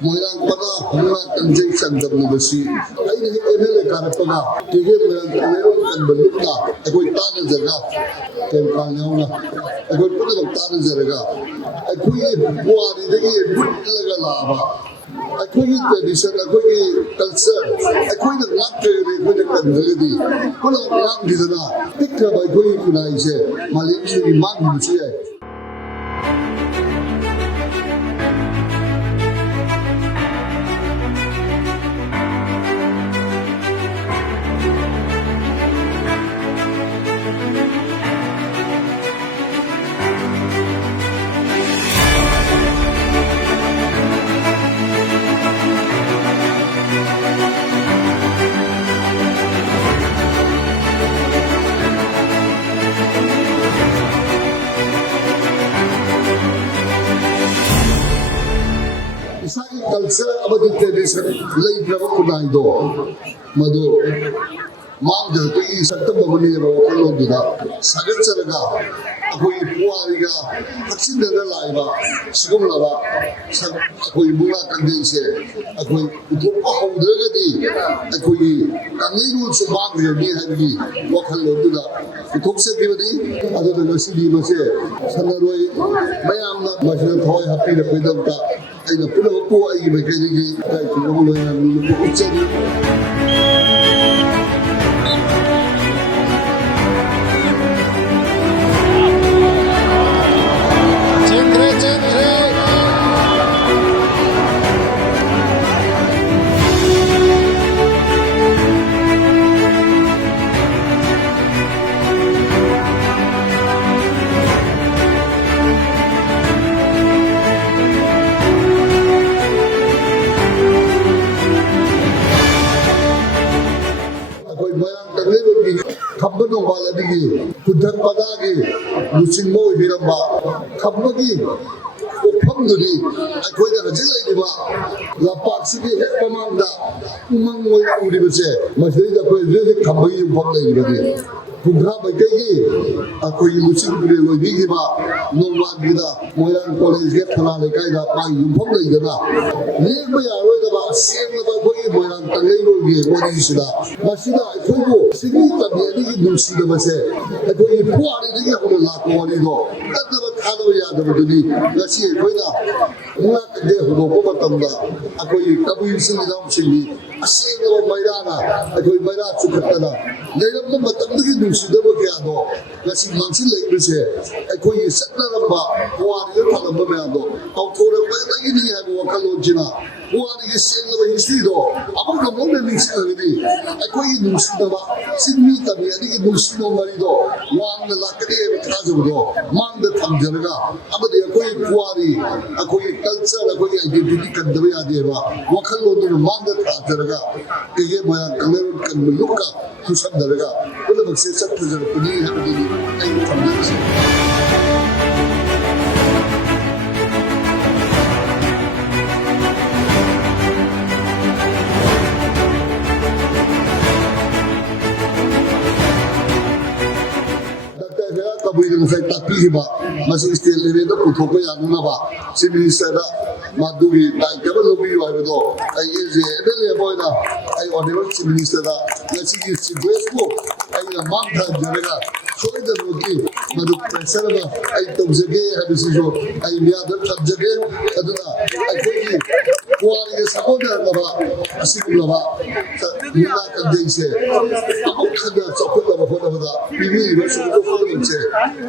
Moirang Pana, Mukna Kangjei Sangdamnibasi. I MLA Karapana, Tige Moirang and Mukna, I go Tana Zaga, Kempana, I go put them Tana Zaraga. I could Buari, the Lava. I couldn't tradition, I couldn't culture, I couldn't not the community. Put up one designer, pick up by going to Niger, Malaysia, Malaysia. Culture about the tradition, late Rabakunaido, Madu, Manga, Satamani, Rokalodina, Sagatsaraga, Apoy Puariga, Paxindana Laiva, Sugumlava, Apoy Mula Kangjei, Apoy Udrogadi, Apoy Kamilu Subang, Heavy, Wakalodina, the Coxa Givadi, other than the city Mase, Sanaroi, Mayam, Machine Toy, Happy the Pedanta. I know people I give a credit, I can go and Kabano Baladi, Kudan Padagi, Lucimo Hiramba, Kabagi, Pamduri, I quit a Jilaiva, La Paxi, Pamanda, Umang Udibase, Masida, Kabay, Pamda. Punghaba Kay, Akoy Lucin, Vigiva, no one Vida, Moyan College get Pana, Kaida, Pang, Pamda. Near me, I read about seeing about Moyan Talego, what is that? Masida, I told you, Sigita, the Lucida was there. I told you, poor, I didn't have a lot of money. That's never Kanoya, the Budi, let's see, not the day who go Tamba, Akoy Kabu Sinam Chili, a single Maidana, I go Maida to Katana. They don't know what I'm doing. Sudabogado, let's see Mansi Lake is here. I call you Satanamba, who are the Panamando, out for the India Wakalogina, who are the Sailor Histido, among the moment already. I call you Nusidava, Sidmita, I think Nusino Marido, one the Lacade Kazudo, Man the Tamjaraga, Abadi Akoi Kuari, Akoi culture, Akoi identity Kandavia Deva, Wakalo, Man the Tajaraga, Egema, Kameru Kameluka, to Sandaraga, whatever says up to the Pudi, and from this. Tapiba, Masu still living the Pangthokpa Yanunaba, Simi Sada, Madugi, like Gabalubi, I would go. I use a million boy. I ordered Simi Sada, let's see if she goes book. I in a month of Janaga, show the Muki, Madu Sarava, I took the gay, I was so I the other Jagay, I think who are the supporter of a single Nila Kangjei say, I'm not support of a PV, which is say,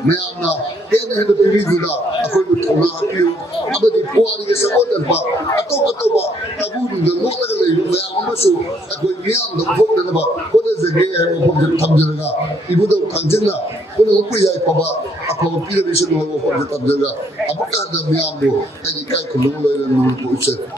Mayana, then had the PV do that, according to Naku, but the poor is supported by a Toba, Tabu, the local Mayamasu, I go beyond the book about what is the gay of the Tamjanaga, Ibudo Kanjina, who will be a Papa, a compilation of the Tamjanaga, a book at the Miambo, and the Kaikulu and Nuku.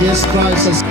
Jesus Christ has